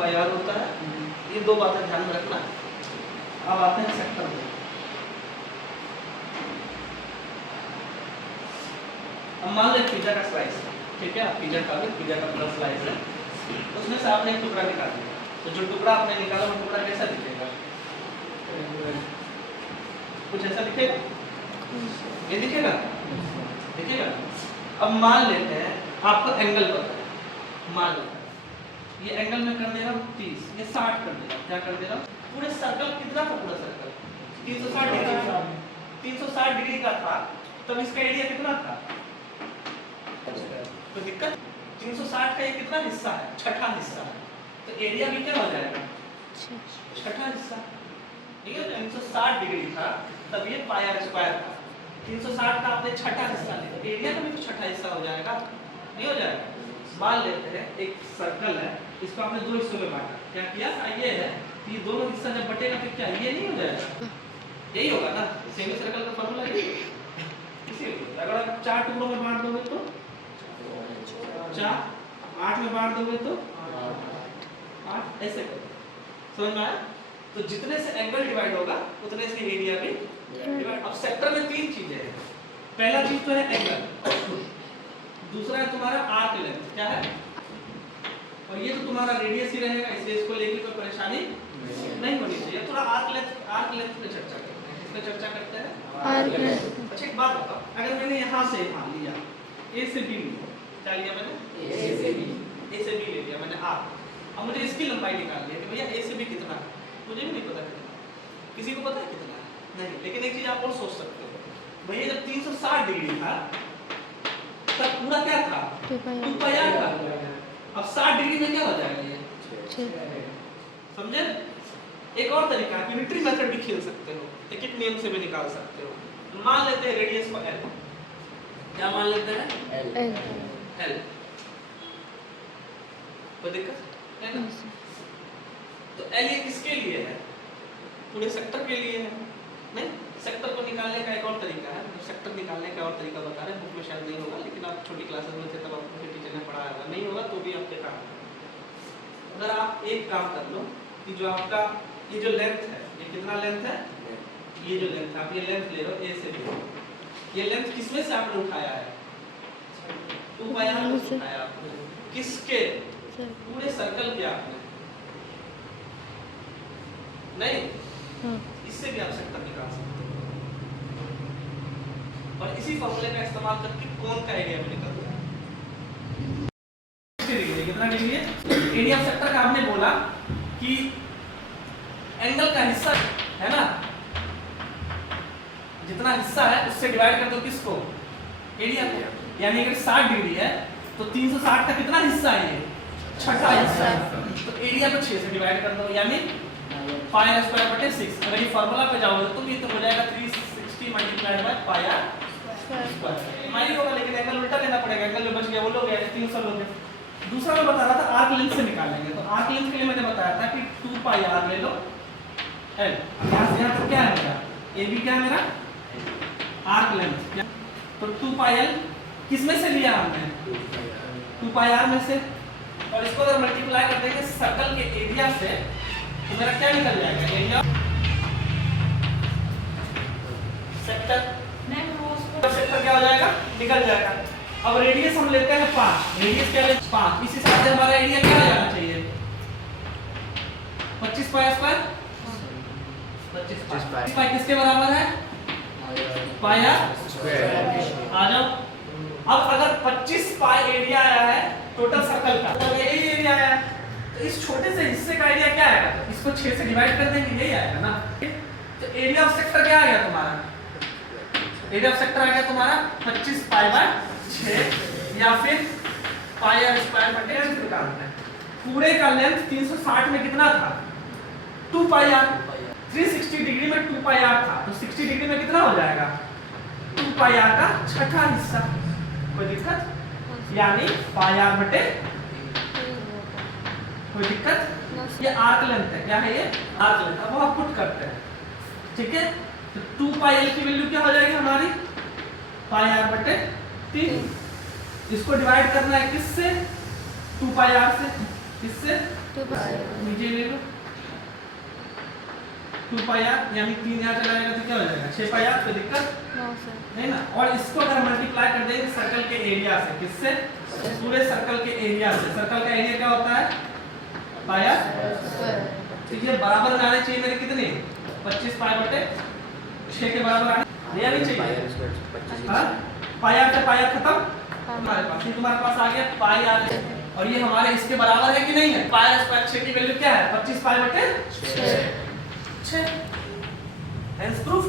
पाई are होता है। ये दो बातें ध्यान में रखना। अब आते हैं सेक्टर में। अब मान लो पिज्जा का स्लाइस है, ठीक है, पिज्जा का पूरा स्लाइस है, उसमें से आपने एक टुकड़ा निकाल लिया। तो जो टुकड़ा आपने निकाला वो टुकड़ा कैसा दिखेगा? कुछ ऐसा दिखेगा, ये दिखेगा, दिखेगा। अब मान लेते हैं आपको एंगल पता है, मान लेते हैं ये एंगल में कर दे रहा हूँ 30, ये 60 कर दे रहा हूँ। क्या कर दे रहा हूँ? पूरे सर्कल कितना था? पूरा सर्कल 360 डिग्री, 360 डिग्री का था, तब इसका एरिया कितना था? तो दिक्कत 360 का ये कितना हिस्सा है? छठा हिस्सा है। तो एरिया भी क्या हो जाएगा? छठा हिस्सा। ठीक है, 360 डिग्री था तब ये पाई आर स्क्वायर था। 360 का आपने छठा हिस्सा लिया, एरिया का भी तो छठा हिस्सा हो जाएगा, नहीं हो जाएगा? मान लेते हैं एक सर्कल है, इसको आपने दो हिस्सों में बांटा। क्या किया? ये है, ये दोनों हिस्सा जब बटेगा तो क्या ये नहीं हो जाएगा? यही होगा ना, सेमी सर्कल का फॉर्मूला यही है। इसीलिए अगर आप 4 टुकड़ों में बांट दोगे तो 4, 8 में बांट दोगे तो 8, ऐसे करो। समझ में आया? तो जितने से एंगल डिवाइड होगा उतने से एरिया भी डिवाइड। अब सेक्टर में 3 चीजें हैं। पहला चीज तो है एंगल, दूसरा है तुम्हारा आर्क लेंथ, क्या है? और ये तो तुम्हारा रेडियस ही रहेगा, इसलिए इसको लेके कोई परेशानी नहीं होनी चाहिए। थोड़ा आर्क लेंथ पे चर्चा करते हैं। इस पे चर्चा करते हैं आर्क लेंथ। अच्छा एक बात बताओ, अगर मैंने यहाँ से लिया ए से बी लिया, क्या लिया मैंने? ए से बी ले लिया मैंने आर्क। अब मुझे इसकी लंबाई निकालनी है कि भैया ए से बी कितना है? मुझे भी नहीं पता कितना। किसी को पता है कितना है? नहीं। लेकिन एक चीज आप और सोच सकते हो, भैया जब 360 डिग्री था तब पूरा क्या था? 2 पाई आर था। अब 60 डिग्री में क्या हो जाएगा ये? समझे? एक और तरीका है, यूनिटरी मेथड भी खेल सकते हो, एक एक नियम से भी निकाल सकते हो। मान लेते हैं रेडियस को L। क्या मान लेते हैं? L। कोई दिक्कत है ना? तो L ये किसके लिए है? पूरे सेक्टर के लिए है। नहीं, सेक्टर को निकालने का एक और तरीका है। सेक्टर निकालने का और तरीका बता रहे हैं, बुक में शायद नहीं होगा, लेकिन आप छोटी क्लासेस में थे तब आपको टीचर ने पढ़ाया होगा। नहीं होगा तो भी आपके काम। अगर आप एक काम कर लो कि जो आपका ये जो लेंथ है, ये कितना लेंथ है? ये जो लेंथ है, आप ये लेंथ ले लो ए से बी। ये लेंथ किसमें से आपने उठाया है? 2 पाई आर से उठाया आपने। किसके? पूरे सर्कल के आपने। नहीं, इससे भी आप सेक्टर निकाल सकते हो। और इसी फॉर्मूले का इस्तेमाल करके कोण का एरिया भी निकलता है। कितना डिग्री है? एरिया ऑफ सेक्टर का आपने बोला कि एंगल का हिस्सा है ना, जितना हिस्सा है उससे डिवाइड कर दो किसको? एरिया को। यानी अगर 60 डिग्री है तो 360 का कितना हिस्सा है? ये छठा हिस्सा है। तो एरिया को 6 से डिवाइड कर दो, यानी पाई आर स्क्वायर बटे 6। अगर ये फार्मूला पे जाओगे तो ये तो हो जाएगा 360 multiplied by pi r square. Minus होगा, लेकिन एंगल उल्टा लेना पड़ेगा। एंगल जो बच गया वो लोग 300 लोग। दूसरा मैं बता रहा था आर्क लेंथ से निकालेंगे। तो आर्क लेंथ के लिए मैंने बताया था कि 2 पाई आर ले लो L। यहाँ से यहाँ तक क्या है मेरा? ए बी क्या है मेरा? Arc length. तो 2 पाई L किसमें से लिया हमने? 2 पाई आर में से। और इसको अगर मल्टीप्लाई कर देंगे सर्कल के एरिया से तो मेरा क्या निकल जाएगा? Area sector. सेक्टर क्या हो जाएगा? निकल जाएगा। अब रेडियस हम लेते हैं 5। रेडियस क्या लेते हैं? 5। इस हिसाब से हमारा एरिया क्या आ जाना चाहिए? 25 पाई स्क्वायर। 25 पाई किसके बराबर है? पाई आर स्क्वायर। आ जाओ। अब अगर 25 पाई एरिया आया है टोटल सर्कल का, तो यही एरिया आया है, तो इस छोटे से हिस्से का एरिया क्या आएगा? इसको 6 से डिवाइड कर देंगे, यही आएगा ना। तो एरिया ऑफ सेक्टर क्या आ गया तुम्हारा? एरिया ऑफ सेक्टर आ गया तुम्हारा 25 पाई बाय 6 या फिर पाई आर स्क्वायर बटे 6 निकालना है। पूरे का लेंथ 360 में कितना था? 2 पाई आर। 360 डिग्री में 2 पाई आर था, तो 60 डिग्री में कितना हो जाएगा? 2 पाई आर का छठा हिस्सा। कोई दिक्कत? यानी पाई आर बटे, कोई दिक्कत? ये आर्क लेंथ है। क्या है ये? Arc length. अब हम पुट करते हैं, ठीक है? तो 2 पाई एल की वैल्यू क्या हो जाएगी हमारी? पाई आर बटे 3। इसको डिवाइड करना है किससे? 2 पाई आर से। किससे? नीचे ले लो 2 पाई आर, यानी 3 यहाँ चला जाएगा तो क्या हो जाएगा 6 पाई आर। कोई दिक्कत है ना। और इसको अगर मल्टीप्लाई कर देंगे सर्कल के एरिया से, किससे? पूरे सर्कल के एरिया से। सर्कल का एरिया क्या होता है? पाई आर। तो ये बराबर में आने चाहिए मेरे कितने? 25 पाई बटे 6 के बराबर आने या नहीं चाहिए? हाँ, पाई आर से पाई आर खत्म हमारे पास, ये तुम्हारे पास आ गया पाई आर। और ये हमारे इसके बराबर है कि नहीं है? पाई आर स्क्वायर 6 की वैल्यू क्या है? 25 पाई बटे 6। Hence proof.